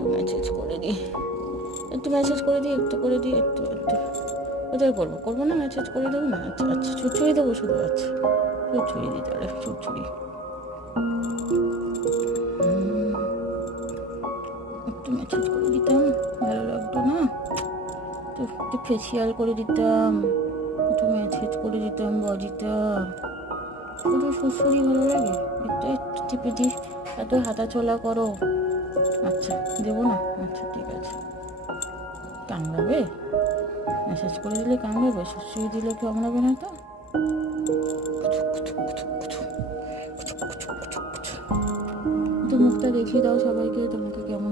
একটু মেসেজ করে দিই, একটু মেসেজ করে দিই, একটু করে দিই, একটু একটু কোথায় করবো, করবো না, মেসেজ করে দেবো না। আচ্ছা আচ্ছা, ছুঁচুড়ি দেবো শুধু। আচ্ছা ছুঁচুড়ি দিই তাহলে, ছুঁচুড়ি একটু মেসেজ করে দিতাম, ভালো লাগতো না? তো একটু ফেসিয়াল করে দিতাম, একটু মেসেজ করে দিতাম বডিটা, শুধু সুড়সুড়ি ভালো লাগে। একটু একটু টিপে দিই, এত হাঁটাচলা করো। আচ্ছা দেবো না, আচ্ছা ঠিক আছে। কামড়াবে? মেসেজ করে দিলে কামড়াবে, সুড়সুড়ি দিলে কামড়াবে না তো? তো মুখটা দেখিয়ে দাও সবাইকে, তোমাকে কেমন